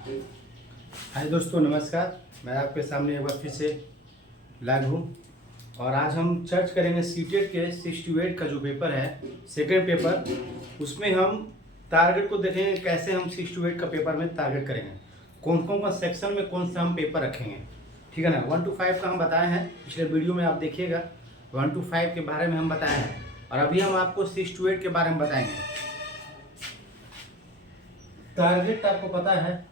हाय दोस्तों, नमस्कार। मैं आपके सामने एक बार फिर से लाइव हूँ और आज हम चर्च करेंगे सीटेट के 68 का जो पेपर है, सेकेंड पेपर। उसमें हम टारगेट को देखेंगे कैसे हम 68 का पेपर में टारगेट करेंगे, कौन कौन का सेक्शन में कौन सा हम पेपर रखेंगे। ठीक है ना। 1 to 5 का हम बताए हैं, पिछले वीडियो में आप देखिएगा 1 to 5 के बारे में हम बताए हैं और अभी हम आपको 6 to 8 के बारे में बताएंगे। टारगेट आपको पता है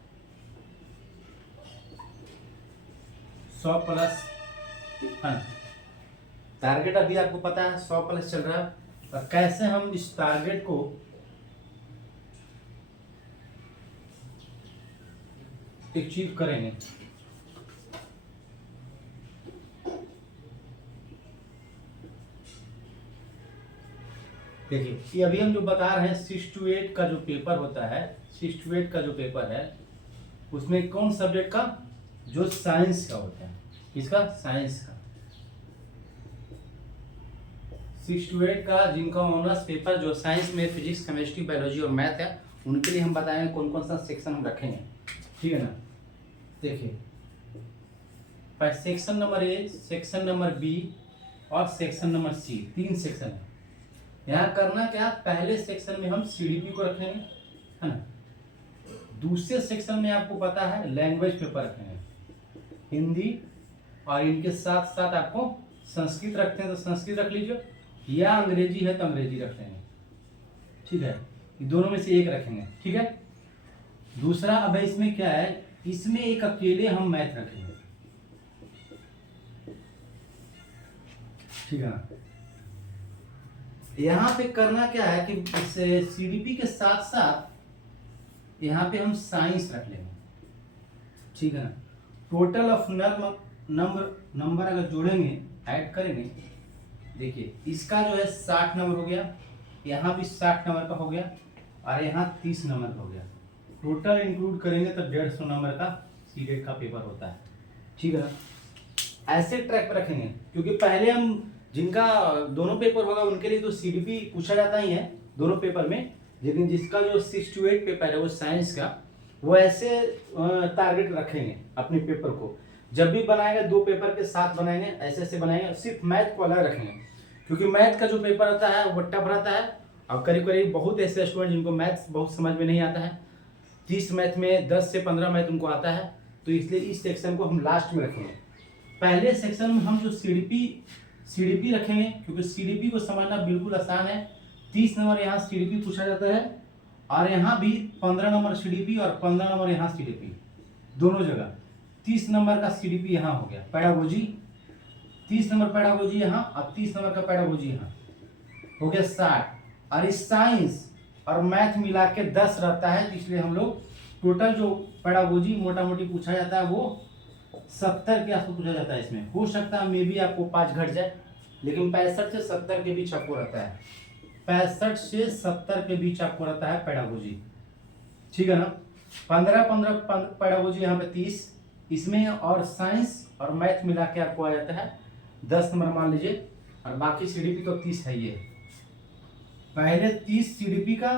100 प्लस है। टारगेट अभी आपको पता है 100 प्लस चल रहा है और कैसे हम इस टारगेट को अचीव करेंगे। देखिए, ये अभी हम जो बता रहे हैं 6 to 8 का जो पेपर होता है, 6 to 8 का जो पेपर है उसमें कौन सब्जेक्ट का, जो साइंस का होता है। किसका? साइंस का। 6 to 8 का जिनका ऑनर्स पेपर जो साइंस में फिजिक्स, केमिस्ट्री, बायोलॉजी और मैथ है, उनके लिए हम बताएंगे कौन कौन सा सेक्शन हम रखेंगे। ठीक है ना। देखिए, section number A, section number B और सेक्शन नंबर सी, 3 सेक्शन है। यहाँ करना क्या, पहले सेक्शन में हम सीडीपी को रखेंगे, है ना। दूसरे सेक्शन में आपको पता है लैंग्वेज पेपर रखेंगे, हिंदी, और इनके साथ साथ आपको संस्कृत रखते हैं तो संस्कृत रख लीजिए, या अंग्रेजी है तो अंग्रेजी रख लेंगे। ठीक है, ये दोनों में से एक रखेंगे। ठीक है। दूसरा, अब इसमें क्या है, इसमें एक अकेले हम मैथ रखेंगे। ठीक है ना। यहाँ पे करना क्या है कि इस सीडीपी के साथ साथ यहाँ पे हम साइंस रख लेंगे। ठीक है ना। टोटल ऑफ नंबर अगर जोड़ेंगे, ऐड करेंगे, देखिए इसका जो है 60 नंबर हो गया, यहाँ भी 60 नंबर का हो गया और यहाँ 30 नंबर का हो गया। टोटल इंक्लूड करेंगे तो 150 नंबर का सीटेट का पेपर होता है। ठीक है ना। ऐसे ट्रैक पर रखेंगे क्योंकि पहले हम जिनका दोनों पेपर होगा उनके लिए तो सीडीपी पूछा जाता ही है दोनों पेपर में, लेकिन जिसका जो 6 to 8 पेपर है वो साइंस का, वो ऐसे टारगेट रखेंगे अपने पेपर को। जब भी बनाएंगे 2 पेपर के साथ बनाएंगे, ऐसे ऐसे बनाएंगे। सिर्फ मैथ को अलग रखेंगे क्योंकि मैथ का जो पेपर रहता है वो टफ रहता है और करीब करीब बहुत ऐसे स्टूडेंट जिनको मैथ्स बहुत समझ में नहीं आता है, 30 मैथ में 10 से 15 मैथ उनको आता है, तो इसलिए इस सेक्शन को हम लास्ट में रखेंगे। पहले सेक्शन में हम जो सीडीपी रखेंगे क्योंकि सीडीपी को समझना बिल्कुल आसान है। 30 नंबर यहाँ सीडीपी पूछा जाता है और यहाँ भी 15 नंबर सीडीपी और 15 नंबर यहाँ सीडीपी, दोनों जगह 30 नंबर का सीडीपी यहाँ हो गया। पैडागोजी 30 नंबर पैडागोजी यहाँ और 30 नंबर का पैडागोजी यहाँ हो गया 60। और इस साइंस और मैथ मिला के 10 रहता है, इसलिए हम लोग टोटल जो पैडागोजी मोटा मोटी पूछा जाता है वो 70 के आसपास पूछा जाता है। इसमें हो सकता है मे भी आपको 5 घट जाए, लेकिन 65 से 70 के बीच आपको रहता है। 65 से 70 के बीच आपको रहता है पैडागोजी। ठीक है ना। 15 पैडागोजी यहाँ पे 30 इसमें और साइंस और मैथ मिला के आपको आ जाता है 10 नंबर मान लीजिए, और बाकी सीडीपी तो 30 है। ये पहले 30 सीडीपी का,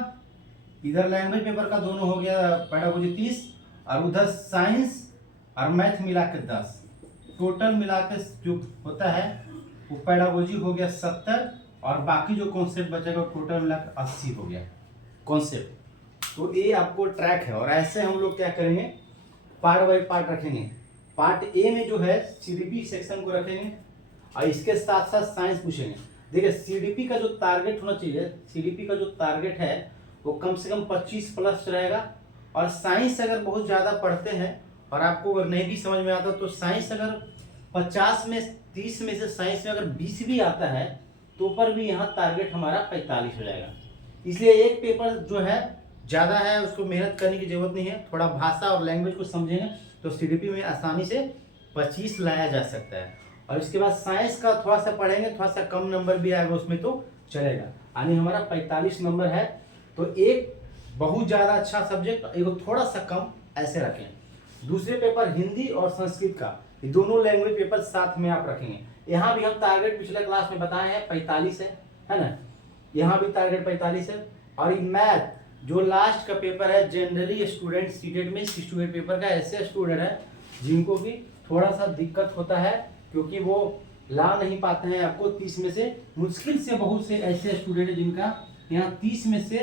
इधर लैंग्वेज पेपर का दोनों हो गया पैडागोजी 30 और उधर साइंस और मैथ मिला के 10, टोटल मिला के जो होता है वो पैडागोजी हो गया 70 और बाकी जो कॉन्सेप्ट बचेगा टोटल मिला के 80 हो गया कॉन्सेप्ट। तो ये आपको ट्रैक है और ऐसे हम लोग क्या करेंगे, पार्ट बाई पार्ट रखेंगे। पार्ट ए में जो है सीडीपी सेक्शन को रखेंगे और इसके साथ साथ साइंस पूछेंगे। देखिए, सीडीपी का जो टारगेट होना चाहिए, सीडीपी का जो टारगेट है वो कम से कम 25 प्लस रहेगा। और साइंस अगर बहुत ज़्यादा पढ़ते हैं और आपको अगर नहीं भी समझ में आता तो साइंस अगर 50 में 30 में से साइंस में अगर 20 भी आता है तो पर भी यहाँ टारगेट हमारा 45 हो जाएगा। इसलिए एक पेपर जो है ज़्यादा है, उसको मेहनत करने की जरूरत नहीं है। थोड़ा भाषा और लैंग्वेज को समझेंगे तो सीडीपी में आसानी से 25 लाया जा सकता है। और इसके बाद साइंस का थोड़ा सा पढ़ेंगे, थोड़ा सा कम नंबर भी आएगा उसमें तो चलेगा, यानी हमारा 45 नंबर है। तो एक बहुत ज़्यादा अच्छा सब्जेक्ट, एक थोड़ा सा कम, ऐसे रखें। दूसरे पेपर हिंदी और संस्कृत का, ये दोनों लैंग्वेज पेपर साथ में आप रखेंगे। यहाँ भी हम टारगेट पिछले क्लास में बताए हैं 45 है ना। यहाँ भी टारगेट 45 है। और मैथ जो लास्ट का पेपर है जनरली स्टूडेंट सीटेट में 68 पेपर का ऐसे स्टूडेंट है जिनको कि थोड़ा सा दिक्कत होता है, क्योंकि वो ला नहीं पाते हैं आपको 30 में से। मुश्किल से बहुत से ऐसे स्टूडेंट हैं जिनका यहाँ 30 में से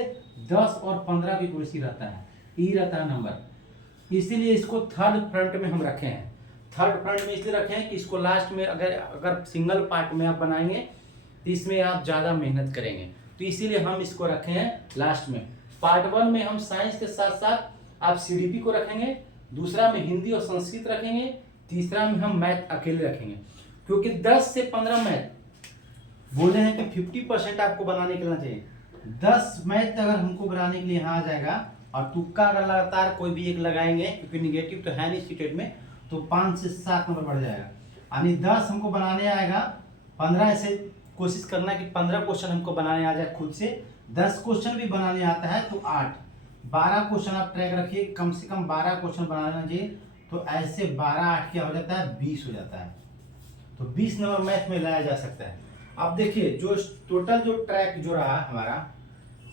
10 और 15 भी कुर्सी रहता है, ई रहता है नंबर। इसीलिए इसको थर्ड फ्रंट में हम रखे हैं। थर्ड फ्रंट में इसलिए रखे हैं कि इसको लास्ट में अगर सिंगल पार्ट में आप बनाएंगे तो इसमें आप ज़्यादा मेहनत करेंगे, तो इसीलिए हम इसको रखे हैं लास्ट में। पार्ट 1 में हम साइंस के साथ साथ आप सीडीपी को रखेंगे, दूसरा में हिंदी और संस्कृत रखेंगे, तीसरा में हम मैथ अकेले रखेंगे। क्योंकि 10 से 15 मैथ बोले हैं कि 50% आपको बनाने के लिए चाहिए। 10 मैथ अगर हमको बनाने के लिए यहाँ आ जाएगा और तुक्का अगर लगातार कोई भी एक लगाएंगे, क्योंकि निगेटिव तो है नहीं सीटेट में, तो 5 से 7 नंबर बढ़ जाएगा। यानी 10 हमको बनाने आएगा, 15 ऐसे कोशिश करना कि 15 क्वेश्चन हमको बनाने आ जाए खुद से। 10 क्वेश्चन भी बनाने आता है तो 8, 12 क्वेश्चन आप ट्रैक रखिए, कम से कम 12 क्वेश्चन बनाना चाहिए। तो ऐसे 12 8 क्या हो जाता है, 20 हो जाता है। तो 20 नंबर मैथ में लाया जा सकता है। अब देखिए जो टोटल जो ट्रैक जो रहा हमारा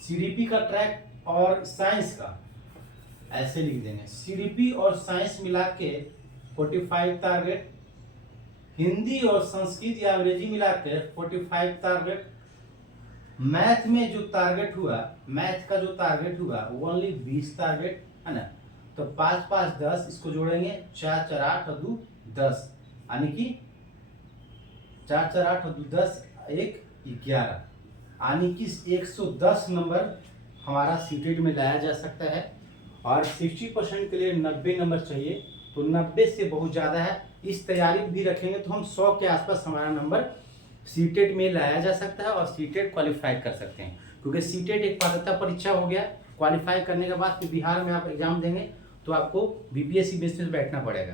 सीडीपी का ट्रैक और साइंस का, ऐसे लिख देंगे सीडीपी और साइंस मिला के 45 टारगेट, हिंदी और संस्कृत या अंग्रेजी मिला के 45 टारगेट, मैथ में जो टारगेट हुआ, मैथ का जो टारगेट हुआ वो ओनली 20 टारगेट है ना। तो 5 5 10 इसको जोड़ेंगे, 4 4 8 और 2 10, यानी कि 4 4 8 और 2 10 1 11, यानी कि 110 नंबर हमारा सीटेट में लाया जा सकता है। और 60% के लिए 90 नंबर चाहिए, तो 90 से बहुत ज़्यादा है। इस तैयारी भी रखेंगे तो हम 100 के आसपास हमारा नंबर सीटेट में लाया जा सकता है और सीटेट क्वालिफाई कर सकते हैं। क्योंकि सीटेट एक पात्रता परीक्षा हो गया, क्वालिफाई करने के बाद फिर बिहार में आप एग्जाम देंगे तो आपको बीपीएससी बेस में बैठना पड़ेगा।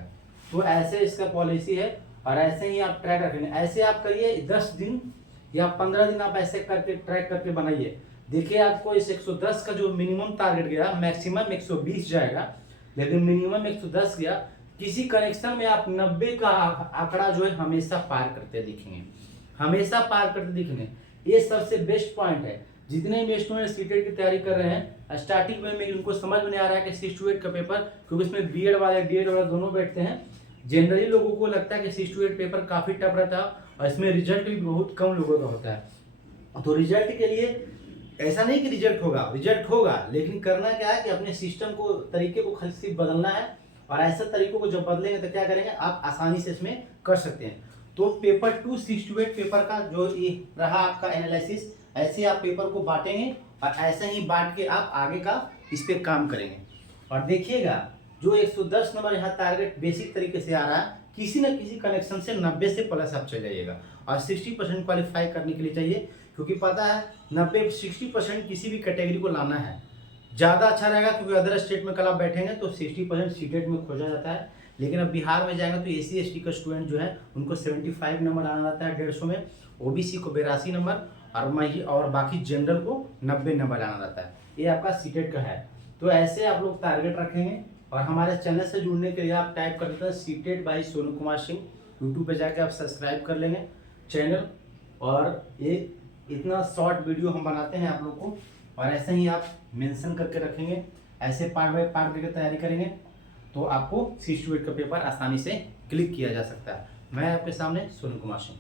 तो ऐसे इसका पॉलिसी है और ऐसे ही आप ट्रैक रखेंगे। ऐसे आप करिए 10 दिन या 15 दिन आप ऐसे करके ट्रैक करके बनाइए। देखिए आपको इस 110 का जो मिनिमम टारगेट गया, मैक्सिमम 120 जाएगा, लेकिन मिनिमम 110 गया। किसी कनेक्शन में आप 90 का आंकड़ा जो है हमेशा पार करते दिखेंगे, हमेशा पार करते दिखेंगे। ये सबसे बेस्ट पॉइंट है। जितने भी स्टूडेंट सीटेट की तैयारी कर रहे हैं, स्टार्टिंग में उनको समझ में नहीं आ रहा है कि 68 का पेपर, क्योंकि इसमें बीएड वाले डीएड वाले दोनों बैठते हैं। जनरली लोगों को लगता है कि 68 पेपर काफ़ी टफ रहता है और इसमें रिजल्ट भी बहुत कम लोगों का होता है। तो रिजल्ट के लिए ऐसा नहीं कि रिजल्ट होगा, लेकिन करना क्या है कि अपने सिस्टम को, तरीके को खाली सिर्फ बदलना है। और ऐसे तरीकों को जब बदलेंगे तो क्या करेंगे, आप आसानी से इसमें कर सकते हैं। तो पेपर 2 68 पेपर का जो ये रहा आपका एनालिसिस, ऐसे आप पेपर को बांटेंगे और ऐसे ही बांट के आप आगे का इस पे काम करेंगे। और देखिएगा जो 110 नंबर यहाँ टारगेट बेसिक तरीके से आ रहा है, किसी न किसी कनेक्शन से 90 से प्लस आप चल जाइएगा और 60% क्वालिफाई करने के लिए चाहिए। क्योंकि पता है 90-60% किसी भी कैटेगरी को लाना है, ज़्यादा अच्छा रहेगा। क्योंकि अदर स्टेट में कल आप बैठेंगे तो 60% सीटेट में खोजा जाता है, लेकिन अब बिहार में जाएंगे तो एसी एसटी का स्टूडेंट जो है उनको 75 नंबर आना रहता है 150 में, ओबीसी को 82 नंबर और बाकी जनरल को 90 नंबर आना रहता है। ये आपका सीटेट का है। तो ऐसे आप लोग टारगेट रखेंगे। और हमारे चैनल से जुड़ने के लिए आप टाइप कर देते हैं CTET by Sonu Kumar Singh, YouTube पे जाके आप सब्सक्राइब कर लेंगे चैनल। और ये इतना शॉर्ट वीडियो हम बनाते हैं आप लोग को, और ऐसे ही आप मेंशन करके रखेंगे, ऐसे पार्ट बाय पार्ट करके तैयारी करेंगे तो आपको 68 का पेपर आसानी से क्लिक किया जा सकता है। मैं आपके सामने सोनू कुमार सिंह।